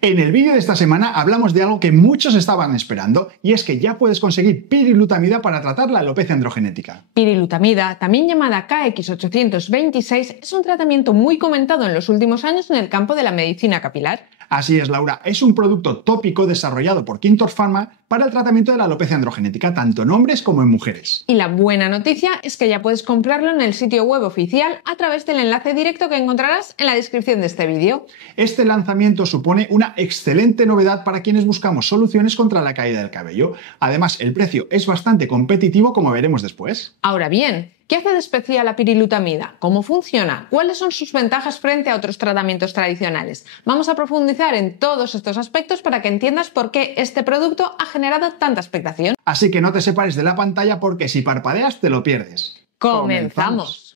En el vídeo de esta semana hablamos de algo que muchos estaban esperando, y es que ya puedes conseguir pirilutamida para tratar la alopecia androgenética. Pirilutamida, también llamada KX826, es un tratamiento muy comentado en los últimos años en el campo de la medicina capilar. Así es, Laura, es un producto tópico desarrollado por Quintor Pharma para el tratamiento de la alopecia androgenética, tanto en hombres como en mujeres. Y la buena noticia es que ya puedes comprarlo en el sitio web oficial a través del enlace directo que encontrarás en la descripción de este vídeo. Este lanzamiento supone una excelente novedad para quienes buscamos soluciones contra la caída del cabello. Además, el precio es bastante competitivo, como veremos después. Ahora bien, ¿qué hace de especial la pirilutamida? ¿Cómo funciona? ¿Cuáles son sus ventajas frente a otros tratamientos tradicionales? Vamos a profundizar en todos estos aspectos para que entiendas por qué este producto ha generado tanta expectación. Así que no te separes de la pantalla porque si parpadeas te lo pierdes. ¡Comenzamos!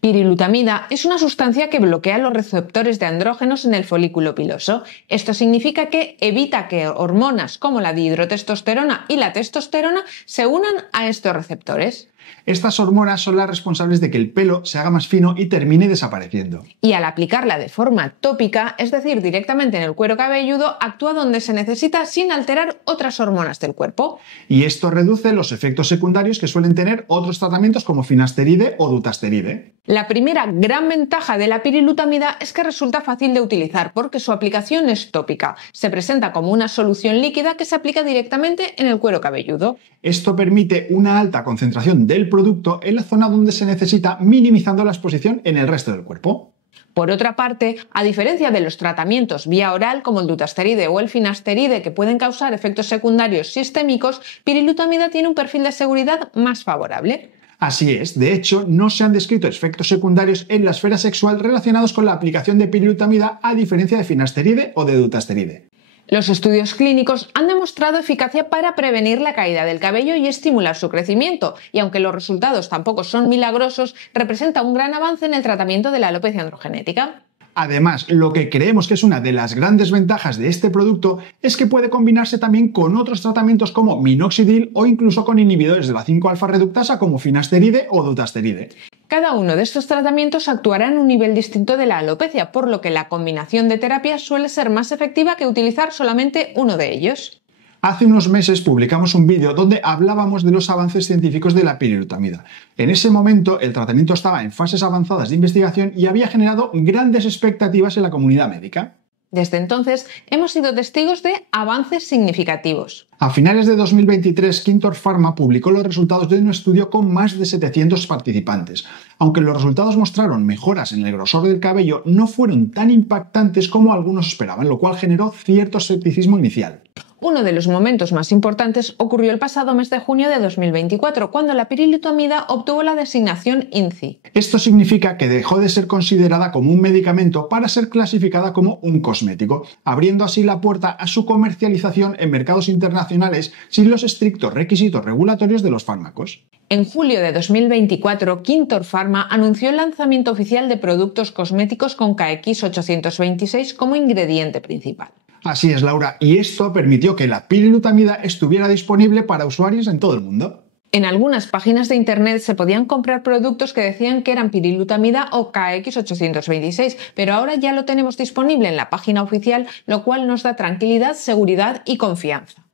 Pirilutamida es una sustancia que bloquea los receptores de andrógenos en el folículo piloso. Esto significa que evita que hormonas como la dihidrotestosterona y la testosterona se unan a estos receptores. Estas hormonas son las responsables de que el pelo se haga más fino y termine desapareciendo. Y al aplicarla de forma tópica, es decir, directamente en el cuero cabelludo, actúa donde se necesita sin alterar otras hormonas del cuerpo. Y esto reduce los efectos secundarios que suelen tener otros tratamientos como finasteride o dutasteride. La primera gran ventaja de la pirilutamida es que resulta fácil de utilizar porque su aplicación es tópica. Se presenta como una solución líquida que se aplica directamente en el cuero cabelludo. Esto permite una alta concentración del producto en la zona donde se necesita, minimizando la exposición en el resto del cuerpo. Por otra parte, a diferencia de los tratamientos vía oral como el dutasteride o el finasteride que pueden causar efectos secundarios sistémicos, pirilutamida tiene un perfil de seguridad más favorable. Así es, de hecho, no se han descrito efectos secundarios en la esfera sexual relacionados con la aplicación de pirilutamida, a diferencia de finasteride o de dutasteride. Los estudios clínicos han demostrado eficacia para prevenir la caída del cabello y estimular su crecimiento, y aunque los resultados tampoco son milagrosos, representa un gran avance en el tratamiento de la alopecia androgenética. Además, lo que creemos que es una de las grandes ventajas de este producto es que puede combinarse también con otros tratamientos como minoxidil o incluso con inhibidores de la 5-alfa reductasa como finasteride o dutasteride. Cada uno de estos tratamientos actuará en un nivel distinto de la alopecia, por lo que la combinación de terapias suele ser más efectiva que utilizar solamente uno de ellos. Hace unos meses publicamos un vídeo donde hablábamos de los avances científicos de la pirilutamida. En ese momento el tratamiento estaba en fases avanzadas de investigación y había generado grandes expectativas en la comunidad médica. Desde entonces hemos sido testigos de avances significativos. A finales de 2023, Quintor Pharma publicó los resultados de un estudio con más de 700 participantes. Aunque los resultados mostraron mejoras en el grosor del cabello, no fueron tan impactantes como algunos esperaban, lo cual generó cierto escepticismo inicial. Uno de los momentos más importantes ocurrió el pasado mes de junio de 2024, cuando la pirilutamida obtuvo la designación INCI. Esto significa que dejó de ser considerada como un medicamento para ser clasificada como un cosmético, abriendo así la puerta a su comercialización en mercados internacionales sin los estrictos requisitos regulatorios de los fármacos. En julio de 2024, Quintor Pharma anunció el lanzamiento oficial de productos cosméticos con KX826 como ingrediente principal. Así es, Laura, y esto permitió que la pirilutamida estuviera disponible para usuarios en todo el mundo. En algunas páginas de internet se podían comprar productos que decían que eran pirilutamida o KX826, pero ahora ya lo tenemos disponible en la página oficial, lo cual nos da tranquilidad, seguridad y confianza.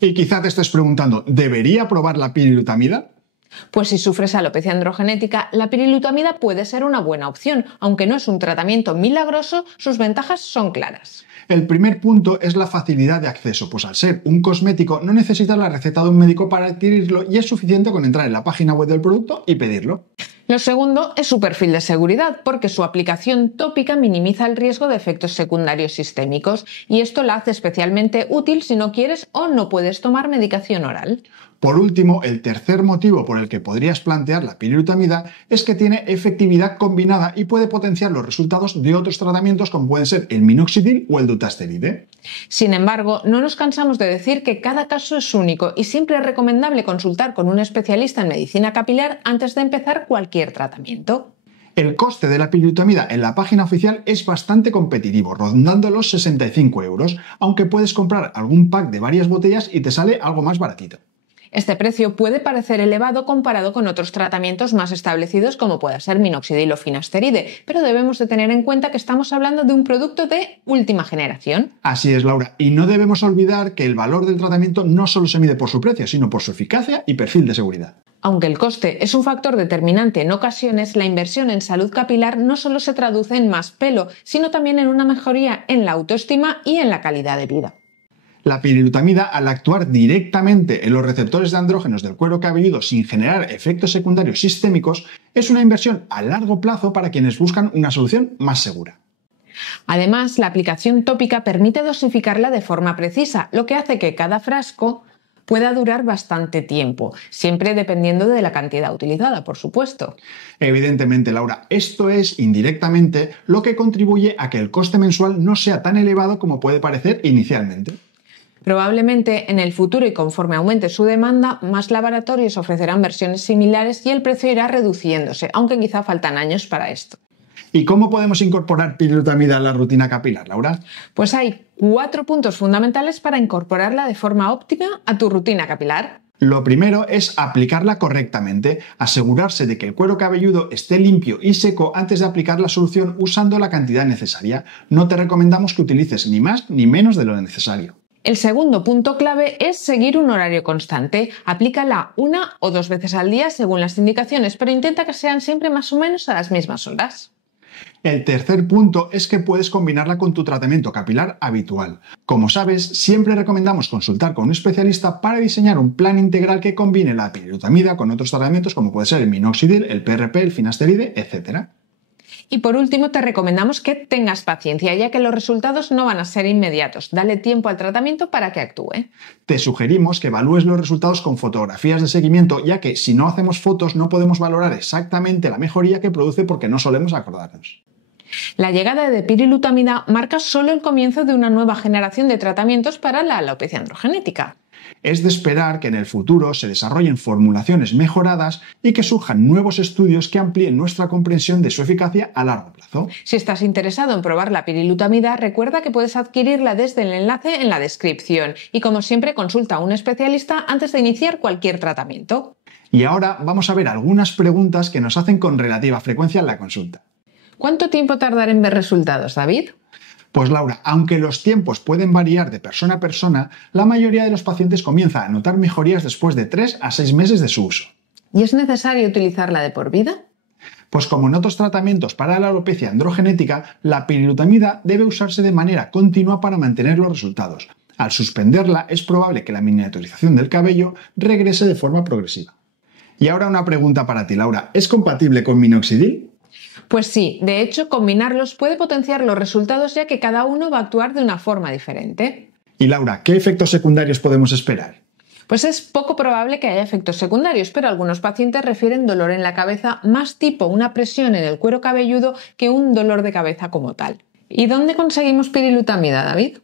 Y quizá te estés preguntando, ¿debería probar la pirilutamida? Pues si sufres alopecia androgenética, la pirilutamida puede ser una buena opción. Aunque no es un tratamiento milagroso, sus ventajas son claras. El primer punto es la facilidad de acceso, pues al ser un cosmético no necesitas la receta de un médico para adquirirlo y es suficiente con entrar en la página web del producto y pedirlo. Lo segundo es su perfil de seguridad, porque su aplicación tópica minimiza el riesgo de efectos secundarios sistémicos, y esto la hace especialmente útil si no quieres o no puedes tomar medicación oral. Por último, el tercer motivo por el que podrías plantear la pirilutamida es que tiene efectividad combinada y puede potenciar los resultados de otros tratamientos como pueden ser el minoxidil o el dutasteride. Sin embargo, no nos cansamos de decir que cada caso es único y siempre es recomendable consultar con un especialista en medicina capilar antes de empezar cualquier tratamiento. El coste de la pirilutamida en la página oficial es bastante competitivo, rondando los 65 €, aunque puedes comprar algún pack de varias botellas y te sale algo más baratito. Este precio puede parecer elevado comparado con otros tratamientos más establecidos como pueda ser minoxidil o finasteride, pero debemos de tener en cuenta que estamos hablando de un producto de última generación. Así es, Laura, y no debemos olvidar que el valor del tratamiento no solo se mide por su precio, sino por su eficacia y perfil de seguridad. Aunque el coste es un factor determinante en ocasiones, la inversión en salud capilar no solo se traduce en más pelo, sino también en una mejoría en la autoestima y en la calidad de vida. La pirilutamida, al actuar directamente en los receptores de andrógenos del cuero cabelludo sin generar efectos secundarios sistémicos, es una inversión a largo plazo para quienes buscan una solución más segura. Además, la aplicación tópica permite dosificarla de forma precisa, lo que hace que cada frasco pueda durar bastante tiempo, siempre dependiendo de la cantidad utilizada, por supuesto. Evidentemente, Laura, esto es indirectamente lo que contribuye a que el coste mensual no sea tan elevado como puede parecer inicialmente. Probablemente en el futuro y conforme aumente su demanda, más laboratorios ofrecerán versiones similares y el precio irá reduciéndose, aunque quizá faltan años para esto. ¿Y cómo podemos incorporar pirilutamida a la rutina capilar, Laura? Pues hay 4 puntos fundamentales para incorporarla de forma óptima a tu rutina capilar. Lo primero es aplicarla correctamente, asegurarse de que el cuero cabelludo esté limpio y seco antes de aplicar la solución usando la cantidad necesaria. No te recomendamos que utilices ni más ni menos de lo necesario. El segundo punto clave es seguir un horario constante. Aplícala 1 o 2 veces al día según las indicaciones, pero intenta que sean siempre más o menos a las mismas horas. El tercer punto es que puedes combinarla con tu tratamiento capilar habitual. Como sabes, siempre recomendamos consultar con un especialista para diseñar un plan integral que combine la pirilutamida con otros tratamientos como puede ser el minoxidil, el PRP, el finasteride, etc. Y por último, te recomendamos que tengas paciencia, ya que los resultados no van a ser inmediatos. Dale tiempo al tratamiento para que actúe. Te sugerimos que evalúes los resultados con fotografías de seguimiento, ya que si no hacemos fotos no podemos valorar exactamente la mejoría que produce porque no solemos acordarnos. La llegada de pirilutamida marca solo el comienzo de una nueva generación de tratamientos para la alopecia androgenética. Es de esperar que en el futuro se desarrollen formulaciones mejoradas y que surjan nuevos estudios que amplíen nuestra comprensión de su eficacia a largo plazo. Si estás interesado en probar la pirilutamida, recuerda que puedes adquirirla desde el enlace en la descripción y, como siempre, consulta a un especialista antes de iniciar cualquier tratamiento. Y ahora vamos a ver algunas preguntas que nos hacen con relativa frecuencia en la consulta. ¿Cuánto tiempo tardará en ver resultados, David? Pues Laura, aunque los tiempos pueden variar de persona a persona, la mayoría de los pacientes comienza a notar mejorías después de 3 a 6 meses de su uso. ¿Y es necesario utilizarla de por vida? Pues como en otros tratamientos para la alopecia androgenética, la pirilutamida debe usarse de manera continua para mantener los resultados. Al suspenderla, es probable que la miniaturización del cabello regrese de forma progresiva. Y ahora una pregunta para ti, Laura. ¿Es compatible con minoxidil? Pues sí, de hecho, combinarlos puede potenciar los resultados ya que cada uno va a actuar de una forma diferente. Y Laura, ¿qué efectos secundarios podemos esperar? Pues es poco probable que haya efectos secundarios, pero algunos pacientes refieren dolor en la cabeza más tipo una presión en el cuero cabelludo que un dolor de cabeza como tal. ¿Y dónde conseguimos pirilutamida, David?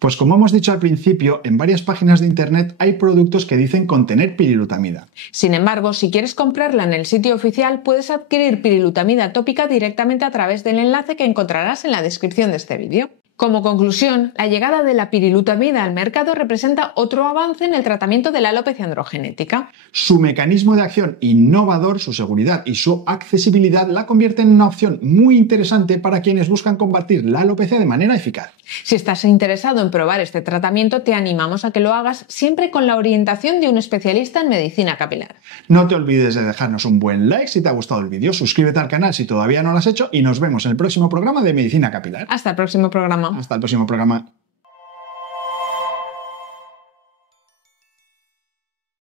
Pues como hemos dicho al principio, en varias páginas de internet hay productos que dicen contener pirilutamida. Sin embargo, si quieres comprarla en el sitio oficial, puedes adquirir pirilutamida tópica directamente a través del enlace que encontrarás en la descripción de este vídeo. Como conclusión, la llegada de la pirilutamida al mercado representa otro avance en el tratamiento de la alopecia androgenética. Su mecanismo de acción innovador, su seguridad y su accesibilidad la convierten en una opción muy interesante para quienes buscan combatir la alopecia de manera eficaz. Si estás interesado en probar este tratamiento, te animamos a que lo hagas siempre con la orientación de un especialista en medicina capilar. No te olvides de dejarnos un buen like si te ha gustado el vídeo, suscríbete al canal si todavía no lo has hecho y nos vemos en el próximo programa de Medicina Capilar. Hasta el próximo programa. Hasta el próximo programa.